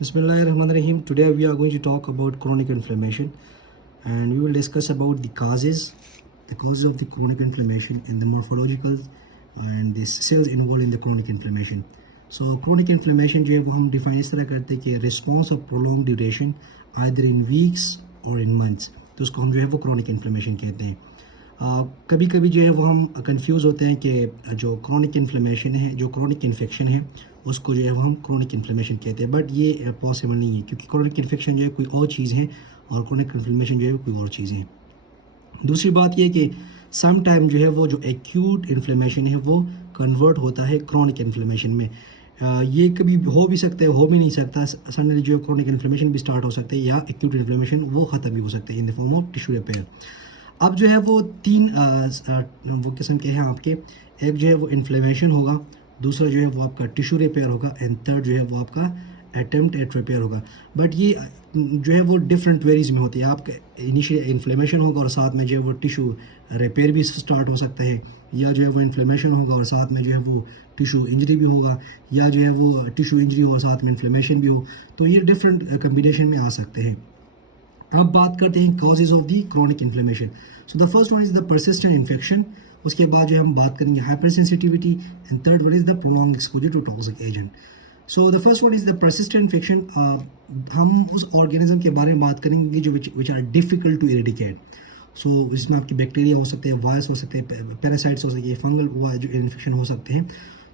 Bismillahirrahmanirrahim. Today we are going to talk about chronic inflammation, and we will discuss about the causes of the chronic inflammation and the morphological and the cells involved in the chronic inflammation. So chronic inflammation जो है वो हम define इस तरह करते हैं कि response of prolonged duration either in weeks or in months. तो उसको हम जो है वो chronic inflammation कहते हैं. कभी कभी जो है वो हम कंफ्यूज होते हैं कि जो क्रोनिक इन्फ्लेमेशन है, जो क्रोनिक इन्फेक्शन है, उसको जो है वो हम क्रोनिक इन्फ्लेमेशन कहते हैं, बट ये पॉसिबल नहीं है क्योंकि क्रोनिक इन्फेक्शन जो है कोई और चीज़ है और क्रोनिक इन्फ्लेमेशन जो है कोई और चीज़ है. दूसरी बात ये कि सम टाइम जो है वो जो एक्यूट इन्फ्लेमेशन है वो कन्वर्ट होता है क्रोनिक इन्फ्लेमेशन में. ये कभी हो भी सकता है, हो भी नहीं सकता. सडनली जो है क्रोनिक इन्फ्लेमेशन भी स्टार्ट हो सकता है या एक्यूट इन्फ्लेमेशन वो ख़त्म भी हो सकता है in the form of tissue repair. अब जो है वो तीन वो किस्म के हैं आपके. एक जो है वो इन्फ्लेमेशन होगा, दूसरा जो है वो आपका टिश्यू रिपेयर होगा, एंड थर्ड जो है वो आपका अटेम्प्ट एट रिपेयर होगा. बट ये जो है वो डिफरेंट वेरीज में होती है. आपका इनिशियल इन्फ्लेमेशन होगा और साथ में जो है वो टिश्यू रिपेयर भी स्टार्ट हो सकता है, या जो है वो इन्फ्लेमेशन होगा और साथ में जो है वो टिश्यू इंजरी भी होगा, या जो है वो टिश्यू इंजरी हो और साथ में इन्फ्लेमेशन भी हो. तो ये डिफरेंट कम्बिनेशन में आ सकते हैं. अब बात करते हैं causes of the chronic inflammation. So the first one is the persistent infection. उसके बाद जो हम बात करेंगे hyper sensitivity, and third one is the prolong exposure to toxic agent. So the first one is the persistent infection. हम उस organism के बारे में बात करेंगे जो which are difficult to eradicate. So इसमें आपके बैक्टीरिया हो सकते हैं, वायरस हो सकते हैं, पैरासाइट्स हो सकते हैं, फंगल जो इन्फेक्शन हो सकते हैं.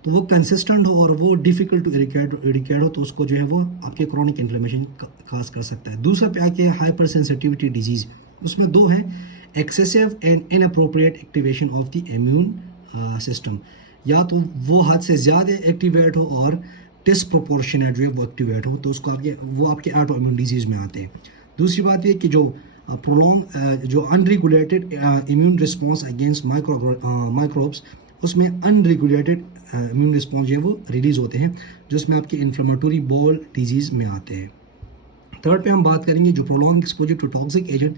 तो वो कंसिस्टेंट हो और वो डिफिकल्ट टू इरिकेट हो तो उसको जो है वो आपके क्रोनिक इन्फ्लेमेशन काज कर सकता है. दूसरा पे आके हाइपर सेंसिटिविटी डिजीज़. उसमें दो है, excessive and inappropriate activation of the immune system. या तो वो हद से ज़्यादा एक्टिवेट हो और डिसप्रोपोर्शनेट जो है वो एक्टिवेट हो, तो उसको आपके ऑटो इम्यून डिजीज़ में आते हैं. दूसरी बात ये कि जो प्रोलॉन्ग जो unregulated immune response against microbes, उसमें अनरेगुलेटेड इम्यून रिस्पॉन्स जो है वो रिलीज़ होते हैं, जिसमें आपके इन्फ्लेमेटरी बॉल डिजीज़ में आते हैं. थर्ड पे हम बात करेंगे जो prolong exposure to toxic agent.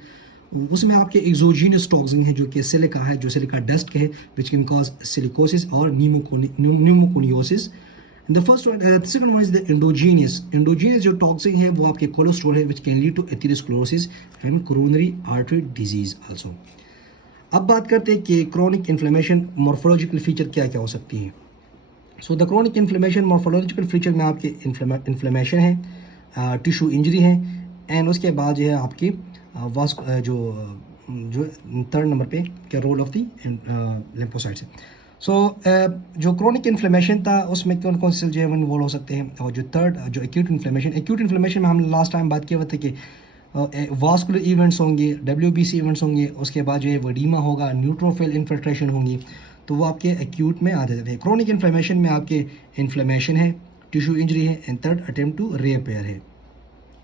उसमें आपके एक्सोजीनियस टॉक्सिन है जो कि सिलिका है, जो सिलिका डस्ट के है, विच कैन कॉज सिलिकोसिस और pneumoconiosis. The first one second one is the endogenous जो टॉक्सिन है वो आपके कोलेस्ट्रॉल है, which can lead to atherosclerosis and coronary artery disease also. अब बात करते हैं कि क्रोनिक इन्फ्लेमेशन मॉर्फोलॉजिकल फीचर क्या क्या हो सकती हैं. So the chronic inflammation morphological feature में आपके इन्फ्लेमेशन है, टिश्यू इंजरी है, एंड उसके बाद जो है आपकी जो थर्ड नंबर पे क्या रोल ऑफ द लिम्फोसाइट्स है. सो जो क्रोनिक इन्फ्लेमेशन था उसमें कौन कौन से सेल जो है वो इन्वॉल्व हो सकते हैं. और जो थर्ड जो एक्यूट इन्फ्लेमेशन में हम लास्ट टाइम बात किए हुए थे कि वास्कुलर इवेंट्स होंगे, WBC इवेंट्स होंगे, उसके बाद जो है वडीमा होगा, न्यूट्रोफिल इन्फिल्ट्रेशन होंगी, तो वो आपके एक्यूट में आ जाते हैं. क्रोनिक इन्फ्लेमेशन में आपके इन्फ्लेमेशन है, टिश्यू इंजरी है, and third attempt to repair है.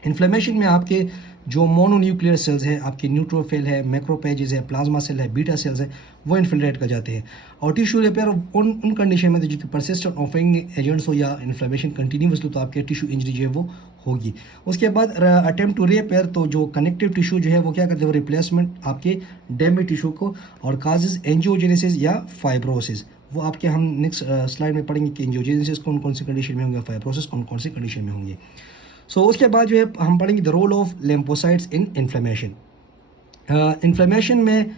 इन्फ्लेमेशन में आपके जो मोनोन्यूक्लियर सेल्स है, आपके न्यूट्रोफिल है, मैक्रोपेजेस है, प्लाज्मा सेल है, बीटा सेल्स है, वो इन्फिल्ट्रेट कर जाते हैं. और टिश्यू रिपेयर उन कंडीशन में जो कि परसिस्टेंट ऑफिंग एजेंट्स हो या इन्फ्लेमेशन कंटिन्यूस हो, तो आपके टिश्यू इंजरी जो है वो होगी. उसके बाद अटेम्प्ट टू रिपेयर, तो जो कनेक्टिव टिश्यू जो है वो क्या करते हैं, वो रिप्लेसमेंट आपके डैमेज टिश्यू को और काजेज एंजियोजेनेसिस या फाइब्रोसिस. वो आपके हम नेक्स्ट स्लाइड में पढ़ेंगे कि एंजियोजेनेसिस कौन कौन सी कंडीशन में होंगे, फाइब्रोसिस कौन कौन सी कंडीशन में होंगे. सो उसके बाद जो है हम पढ़ेंगे the role of lymphocytes in inflammation. Inflammation में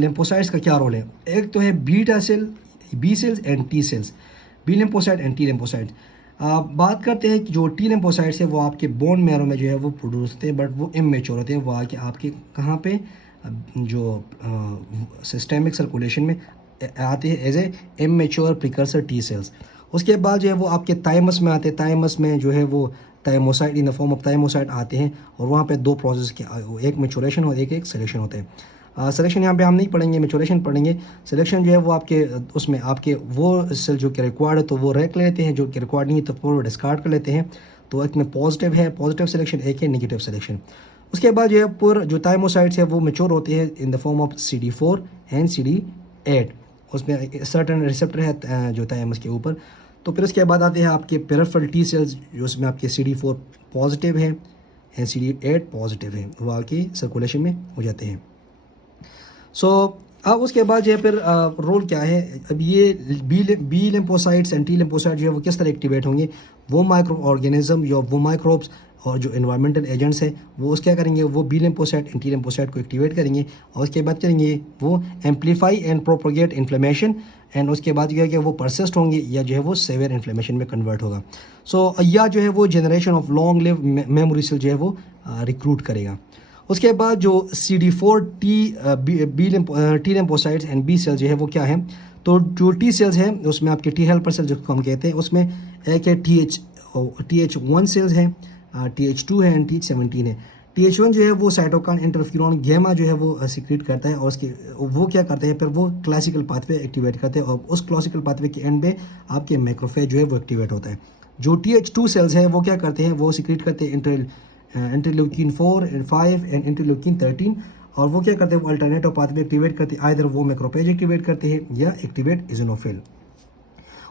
लिम्फोसाइट्स का क्या रोल है. एक तो है beta cell, B cells and T cells, B lymphocyte and T lymphocyte. बात करते हैं कि जो टी लिम्फोसाइट्स है वो आपके बोन मैरो में जो है वो प्रोड्यूस होते हैं, बट वो इमेच्योर होते हैं. वो आके आपके कहाँ पे जो सिस्टेमिक सर्कुलेशन में आते हैं as a immature precursor T cells. उसके बाद जो है वो आपके थाइमस में आते हैं. थाइमस में जो है वो thymocyte in the form of thymocyte आते हैं, और वहाँ पे दो प्रोसेस के, एक मैच्योरेशन और एक सिलेक्शन होते हैं. सिलेक्शन यहाँ पे हम नहीं पढ़ेंगे, मैच्योरेशन पढ़ेंगे. सिलेक्शन जो है वो आपके उसमें आपके वो सेल जो कि रिक्वायर्ड है तो वो रख लेते हैं, जो कि रिक्वायर्ड नहीं है तो वो डिस्कार्ड कर लेते हैं. तो एक में पॉजिटिव है, पॉजिटिव सिलेक्शन, एक है नेगेटिव सिलेक्शन. उसके बाद जो है पूरा जो थाइमोसाइट्स है वो मैच्योर होते हैं in the form of CD4 and CD8. उसमें सर्टन रिसेप्टर है जो थाइमस के ऊपर. तो फिर उसके बाद आते हैं आपके पेरिफेरल टी सेल्स, जो उसमें आपके CD4 पॉजिटिव है एंड CD8 पॉजिटिव है, वो आके सर्कुलेशन में हो जाते हैं. सो अब उसके बाद जो है फिर रोल क्या है, अब ये B lymphocytes and T lymphocyte जो है वो किस तरह एक्टिवेट होंगे, वो माइक्रो ऑर्गेनिज्म या वो माइक्रोब्स और जो इन्वायरमेंटल एजेंट्स हैं वो उस क्या करेंगे, वो B lymphocyte and T lymphocyte को एक्टिवेट करेंगे और उसके बाद करेंगे वो amplify and propagate inflammation, and उसके बाद जो है कि वो परसिस्ट होंगे या जो है वो सेवियर इन्फ्लेमेशन में कन्वर्ट होगा। सो या जो है वो generation of long live memory cell जो है वो रिक्रूट करेगा। उसके बाद जो CD4 T lymphocytes and B cell जो है वो क्या है, तो जो टी सेल्स हैं उसमें आपके टी हेल्पर सेल जिसको हम कहते हैं, उसमें एक है TH1 सेल्स हैं, TH2 है एंड TH17 है। TH1 जो है वो साइटोकाइन इंटरफ्यूरॉन गैमा जो है वो सिक्रीट करता है और उसके वो क्या करते हैं फिर वो क्लासिकल पाथवे एक्टिवेट करते हैं और उस क्लासिकल पाथवे के एंड में आपके मैक्रोफेज जो है वो एक्टिवेट होता है। जो TH2 सेल्स हैं वो क्या करते हैं, वो सिक्रीट करते हैं इंटरल्यूकिन 4 एंड 5 एंड इंटरल्यूकिन 13, और वो क्या करते हैं, वो अल्टरनेटिव पाथवे एक्टिवेट करते हैं, आइदर वो मैक्रोफेज एक्टिवेट करते हैं या एक्टिवेट इजोनोफिल।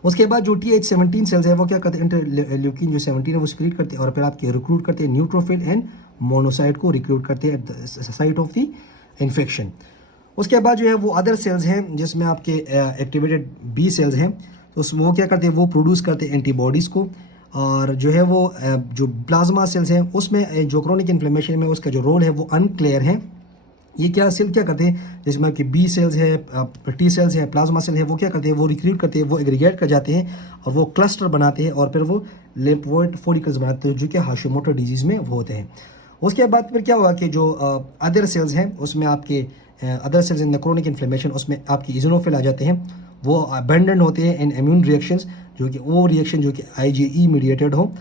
उसके बाद जो TH17 सेल्स है वो क्या करते हैं, इंटरल्यूकिन जो 17 है वो सिक्रीट करते हैं और फिर आपके रिक्रूट करते हैं न्यूट्रोफिल एंड मोनोसाइट को रिक्रूट करते हैं साइट ऑफ द इन्फेक्शन। उसके बाद जो है वो अदर सेल्स हैं जिसमें आपके एक्टिवेटेड बी सेल्स हैं, तो वो क्या करते हैं, वो प्रोड्यूस करते हैं एंटीबॉडीज़ को, और जो है वो जो प्लाज्मा सेल्स हैं उसमें जो क्रोनिक इन्फ्लेमेशन में उसका जो रोल है वो अनक्लियर है। ये क्या सेल क्या करते हैं, जिसमें आपके बी सेल्स है, टी सेल्स है, प्लाज्मा सेल है, वो क्या करते हैं, वो रिक्रूट करते हैं, वो एग्रीगेट कर जाते हैं और वो क्लस्टर बनाते हैं और फिर वो लिम्फोइड फॉलिकल्स बनाते हैं जो कि हाशिमोटो डिजीज़ में वो होते हैं। उसके बाद फिर क्या हुआ कि जो अदर सेल्स हैं उसमें आपके other sales in the chronic inflammation उसमें आपके इजोनोफिल आ जाते हैं, वो अबेंडेंट होते हैं इन इम्यून रिएक्शंस, जो कि वो रिएक्शन जो कि IgE मीडिएटेड हो,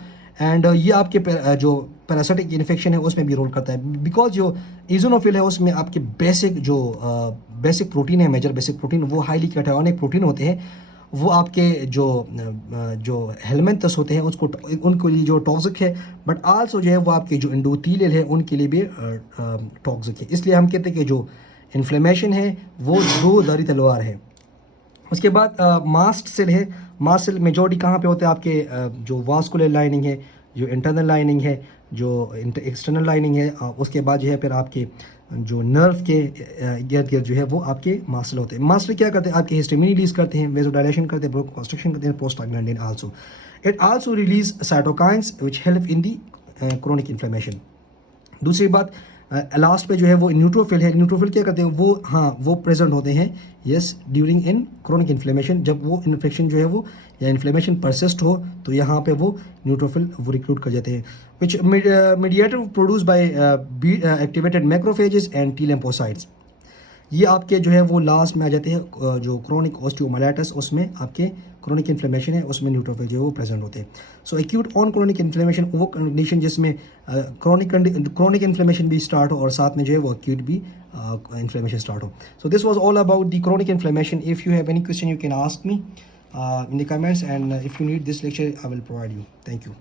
एंड ये आपके जो पैरासिटिक इन्फेक्शन है उसमें भी रोल करता है, बिकॉज जो इजोनोफिल है उसमें आपके बेसिक प्रोटीन है, मेजर बेसिक प्रोटीन, वो हाईली कैटायोनिक प्रोटीन होते हैं, वो आपके जो हेलमेंथस होते हैं उसको उनके लिए जो टॉक्सिक है, बट आल्सो जो है वो आपके जो एंडोथेलियल है उनके लिए भी टॉक्सिक है। इसलिए हम कहते हैं कि जो इन्फ्लेमेशन है वो दो धारी तलवार है। उसके बाद मास्ट सेल है, मास्ट सेल मेजॉरिटी कहाँ पे होते हैं, आपके जो वास्कुलर लाइनिंग है, जो इंटरनल लाइनिंग है, जो एक्सटर्नल लाइनिंग है, उसके बाद जो है फिर आपके जो नर्व के गिर्द गिर्द जो है वो आपके मास्टल होते हैं। मास्टल क्या करते हैं, आपके हिस्टामिन रिलीज करते हैं, वेसोडाइलेशन करते हैं, ब्रोंकोकंस्ट्रिक्शन करते हैं, prostaglandin also. It also release cytokines which help in the chronic inflammation. दूसरी बात लास्ट पे जो है वो न्यूट्रोफिल है। न्यूट्रोफिल क्या करते हैं, वो प्रेजेंट होते हैं yes during in chronic inflammation, जब वो इन्फेक्शन जो है वो या इन्फ्लेमेशन परसिस्ट हो तो यहाँ पे वो न्यूट्रोफिल वो रिक्रूट कर जाते हैं, which mediator produce by activated macrophages and T lymphocytes. ये आपके जो है वो लास्ट में आ जाते हैं जो क्रोनिक ऑस्टियोमाइलाइटिस, उसमें आपके क्रोनिक इन्फ्लेमेशन है उसमें न्यूट्रोफिल जो है वो प्रेजेंट होते हैं। सो एक्यूट ऑन क्रोनिक इन्फ्लेमेशन वो कंडीशन जिसमें क्रोनिक इन्फ्लेमेशन भी स्टार्ट हो और साथ में जो है वो एक्यूट भी इन्फ्लेमेशन स्टार्ट हो। So this was all about the chronic inflammation. If you have any question you can ask me in the comments, and if you need this lecture I will provide you. Thank you.